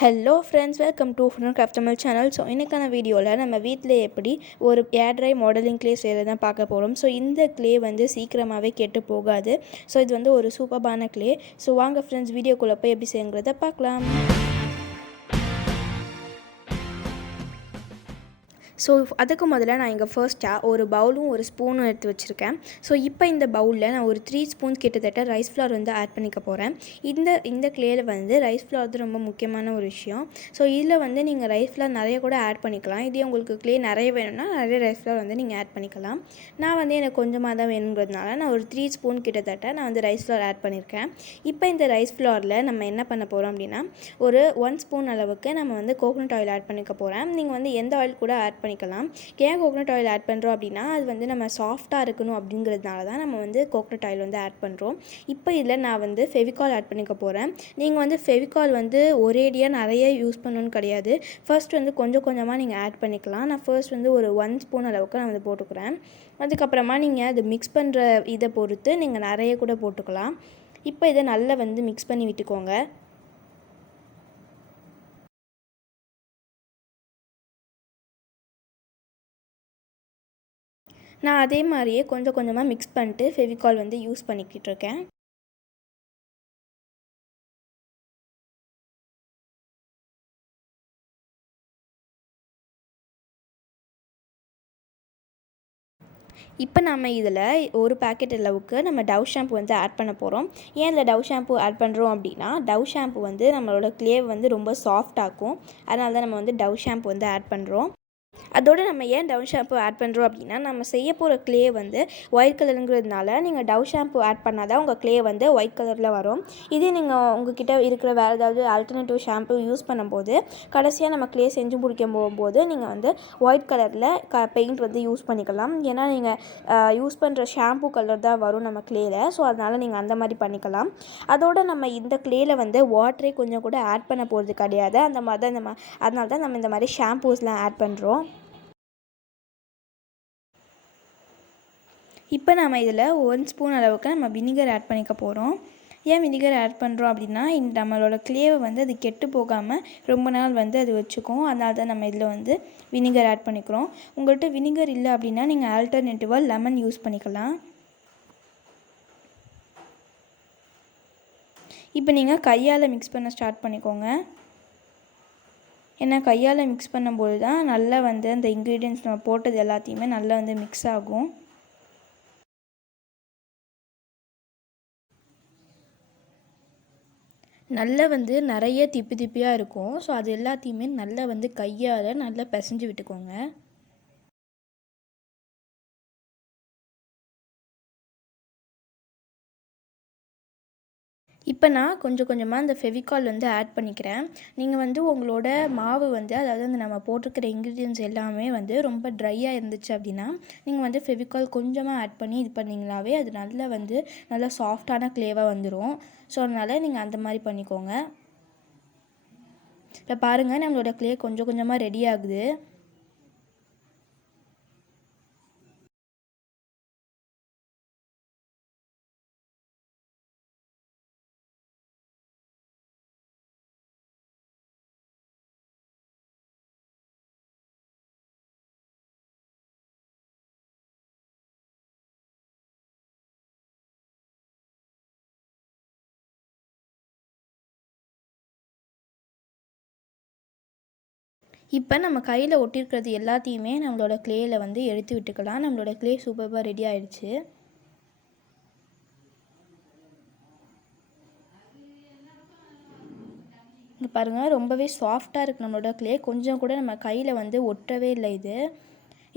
Hello friends, welcome to fun craft Tamil channel. So இன்றைக்கான வீடியோவில் நம்ம வீட்டில் எப்படி ஒரு ஏர் ட்ரை மாடலிங் க்ளே செய்கிறது தான் பார்க்க போகிறோம். ஸோ இந்த க்ளே வந்து சீக்கிரமாகவே கெட்டு போகாது. ஸோ இது வந்து ஒரு சூப்பர்பான க்ளே. ஸோ வாங்க ஃப்ரெண்ட்ஸ், வீடியோக்குள்ளே போய் எப்படி செய்யுங்கிறத பார்க்கலாம். ஸோ அதுக்கு முதல்ல நான் இங்கே ஃபர்ஸ்ட்டாக ஒரு பவுலும் ஒரு ஸ்பூனும் எடுத்து வச்சுருக்கேன். ஸோ இப்போ இந்த பவுலில் நான் ஒரு 3 ஸ்பூன் கிட்டத்தட்ட ரைஸ் ஃப்ளவர் வந்து ஆட் பண்ணிக்க போகிறேன். இந்த க்ளேயில் வந்து ரைஸ் ஃப்ளவர் வந்து ரொம்ப முக்கியமான ஒரு விஷயம். ஸோ இதில் வந்து நீங்கள் ரைஸ் ஃப்ளவர் நிறைய கூட ஆட் பண்ணிக்கலாம். இதே உங்களுக்கு க்ளே நிறைய வேணும்னா நிறைய ரைஸ் ஃப்ளவர் வந்து நீங்கள் ஆட் பண்ணிக்கலாம். நான் வந்து எனக்கு கொஞ்சமாக தான் வேணுங்கிறதுனால நான் ஒரு 3 ஸ்பூன் கிட்டத்தட்ட நான் வந்து ரைஸ் ஃப்ளவர் ஆட் பண்ணியிருக்கேன். இப்போ இந்த ரைஸ் ஃப்ளவரில் நம்ம என்ன பண்ண போகிறோம் அப்படின்னா, ஒரு 1 ஸ்பூன் அளவுக்கு நம்ம வந்து கோகோனட் ஆயில் ஆட் பண்ணிக்க போகிறேன். நீங்கள் வந்து எந்த ஆயில் கூட ஆட் பண்ணிக்கலாம். ஏன் கோகோனட் ஆயில் ஆட் பண்ணுறோம் அப்படின்னா, அது வந்து நம்ம சாஃப்டாக இருக்கணும் அப்படிங்கிறதுனால தான் நம்ம வந்து கோகோனட் ஆயில் வந்து ஆட் பண்ணுறோம். இப்போ இதில் நான் வந்து ஃபெவிகால் ஆட் பண்ணிக்க போகிறேன். நீங்கள் வந்து ஃபெவிகால் வந்து ஒரேடியாக நிறைய யூஸ் பண்ணணும்னு கிடையாது. ஃபர்ஸ்ட் வந்து கொஞ்சம் கொஞ்சமாக நீங்கள் ஆட் பண்ணிக்கலாம். நான் ஃபர்ஸ்ட் வந்து ஒரு 1 ஸ்பூன் அளவுக்கு நான் வந்து போட்டுக்கிறேன். அதுக்கப்புறமா நீங்கள் அது மிக்ஸ் பண்ணுற இதை பொறுத்து நீங்கள் நிறைய கூட போட்டுக்கலாம். இப்போ இதை நல்லா வந்து மிக்ஸ் பண்ணி விட்டுக்கோங்க. நான் அதே மாதிரியே கொஞ்சம் கொஞ்சமாக மிக்ஸ் பண்ணிட்டு ஃபெவிகால் வந்து யூஸ் பண்ணிக்கிட்டு இருக்கேன். இப்போ நம்ம இதில் ஒரு பேக்கெட் அளவுக்கு நம்ம டவ் ஷாம்பு வந்து ஆட் பண்ண போகிறோம். ஏன் இதில் டவ் ஷாம்பு ஆட் பண்ணுறோம் அப்படின்னா, டவ் ஷாம்பு வந்து நம்மளோட க்ளே வந்து ரொம்ப சாஃப்ட் ஆக்கும். அதனால தான் நம்ம வந்து டவ் ஷாம்பு வந்து ஆட் பண்ணுறோம். அதோடு நம்ம ஏன் டவ் ஷாம்பு ஆட் பண்ணுறோம் அப்படின்னா, நம்ம செய்ய போகிற க்ளே வந்து ஒயிட் கலருங்கிறதுனால நீங்கள் டவ் ஷாம்பு ஆட் பண்ணால் தான் உங்கள் க்ளே வந்து ஒயிட் கலரில் வரும். இதே நீங்கள் உங்ககிட்ட இருக்கிற வேறு ஏதாவது ஆல்டர்னேட்டிவ் ஷாம்பு யூஸ் பண்ணும்போது கடைசியாக நம்ம க்ளே செஞ்சு முடிக்க போகும்போது நீங்கள் வந்து ஒயிட் கலரில் பெயிண்ட் வந்து யூஸ் பண்ணிக்கலாம். ஏன்னா நீங்கள் யூஸ் பண்ணுற ஷாம்பு கலர் தான் வரும் நம்ம க்ளேயில். ஸோ அதனால் நீங்கள் அந்த மாதிரி பண்ணிக்கலாம். அதோடு நம்ம இந்த க்ளேயில் வந்து வாட்டரே கொஞ்சம் கூட ஆட் பண்ண போகிறது கிடையாது. அந்த மாதிரி தான் அதனால தான் நம்ம இந்த மாதிரி ஷாம்பூஸ்லாம் ஆட் பண்ணுறோம். இப்போ நம்ம இதில் 1 ஸ்பூன் அளவுக்கு நம்ம வினிகர் ஆட் பண்ணிக்க போகிறோம். ஏன் வினிகர் ஆட் பண்ணுறோம் அப்படின்னா, நம்மளோட க்ளேவை வந்து அது கெட்டு போகாமல் ரொம்ப நாள் வந்து அது வச்சுக்கும். அதனால தான் நம்ம இதில் வந்து வினிகர் ஆட் பண்ணிக்கிறோம். உங்கள்கிட்ட வினிகர் இல்லை அப்படின்னா நீங்கள் ஆல்டர்னேட்டிவாக லெமன் யூஸ் பண்ணிக்கலாம். இப்போ நீங்கள் கையால் மிக்ஸ் பண்ண ஸ்டார்ட் பண்ணிக்கோங்க. ஏன்னா கையால் மிக்ஸ் பண்ணும்போது தான் நல்லா வந்து அந்த இன்க்ரீடியன்ட்ஸ் நம்ம போட்டது எல்லாத்தையுமே நல்லா வந்து மிக்ஸ் ஆகும். நல்லா வந்து நிறைய திப்பி திப்பியாக இருக்கும். ஸோ அது எல்லாத்தையுமே நல்லா வந்து கையால் நல்லா பிசைஞ்சு விட்டுக்கோங்க. இப்போ நான் கொஞ்சம் கொஞ்சமாக இந்த ஃபெவிகால் வந்து ஆட் பண்ணிக்கிறேன். நீங்கள் வந்து உங்களோட மாவு வந்து, அதாவது அந்த நம்ம போட்டிருக்கிற இன்க்ரீடியன்ட்ஸ் எல்லாமே வந்து ரொம்ப ட்ரையாக இருந்துச்சு அப்படின்னா, நீங்கள் வந்து ஃபெவிகால் கொஞ்சமாக ஆட் பண்ணி இது பண்ணிங்கனாவே அது நல்லா வந்து நல்லா சாஃப்டான க்ளேவாக வந்துடும். ஸோ அதனால் நீங்கள் அந்த மாதிரி பண்ணிக்கோங்க. இப்போ பாருங்கள், நம்மளோட க்ளே கொஞ்சம் கொஞ்சமாக ரெடி ஆகுது. இப்போ நம்ம கையில் ஒட்டியிருக்கிறது எல்லாத்தையுமே நம்மளோட க்ளேயில் வந்து எடுத்து விட்டுக்கலாம். நம்மளோட க்ளே சூப்பராக ரெடி ஆகிடுச்சு. இங்கே பாருங்கள், ரொம்பவே சாஃப்டாக இருக்குது நம்மளோட க்ளே. கொஞ்சம் கூட நம்ம கையில் வந்து ஒட்டவே இல்லை இது.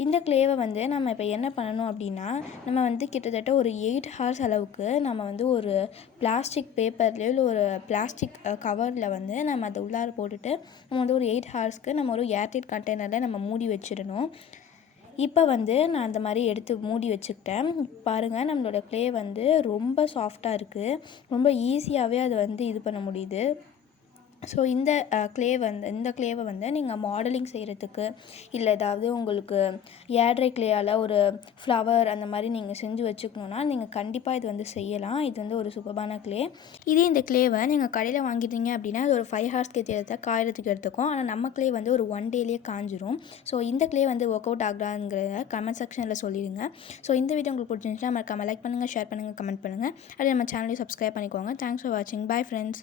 இந்த க்ளேவை வந்து நம்ம இப்போ என்ன பண்ணணும் அப்படின்னா, நம்ம வந்து கிட்டத்தட்ட ஒரு 8 ஹார்ஸ் அளவுக்கு நம்ம வந்து ஒரு பிளாஸ்டிக் பேப்பர்லேயோ இல்லை ஒரு பிளாஸ்டிக் கவரில் வந்து நம்ம அதை உள்ளார போட்டுட்டு நம்ம வந்து ஒரு 8 ஹார்ஸ்க்கு நம்ம ஒரு ஏர்டைட் கண்டெய்னரில் நம்ம மூடி வச்சிடணும். இப்போ வந்து நான் அந்த மாதிரி எடுத்து மூடி வச்சுக்கிட்டேன். பாருங்கள், நம்மளோட க்ளே வந்து ரொம்ப சாஃப்டாக இருக்குது. ரொம்ப ஈஸியாகவே அதை வந்து இது பண்ண முடியுது. ஸோ இந்த க்ளேவை வந்து நீங்கள் மாடலிங் செய்கிறதுக்கு இல்லை ஏதாவது உங்களுக்கு ஏட்ரை க்ளேயால் ஒரு ஃப்ளவர் அந்த மாதிரி நீங்கள் செஞ்சு வச்சுக்கணுன்னா நீங்கள் கண்டிப்பாக இது வந்து செய்யலாம். இது வந்து ஒரு சூப்பரான க்ளே. இதே இந்த க்ளேவை நீங்கள் கடையில் வாங்கிட்டீங்க அப்படின்னா அது ஒரு 5 ஹார்ஸ்க்கு காயறதுக்கு எடுத்துக்கும். ஆனால் நம்ம க்ளே வந்து ஒரு 1 டேலேயே காஞ்சிரும். ஸோ இந்த க்ளே வந்து ஒர்க் அவுட் ஆகுதாங்கிறத கமெண்ட் செக்ஷனில் சொல்லிடுங்க. ஸோ இந்த வீடியோ உங்களுக்கு பிடிச்சிருந்துச்சுன்னா மறக்காம லைக் பண்ணுங்கள், ஷேர் பண்ணுங்கள், கமெண்ட் பண்ணுங்கள். அப்படியே நம்ம சேனலையும் சப்ஸ்கிரைப் பண்ணிக்கோங்க. தேங்க்ஸ் ஃபார் வாட்சிங். Bye friends.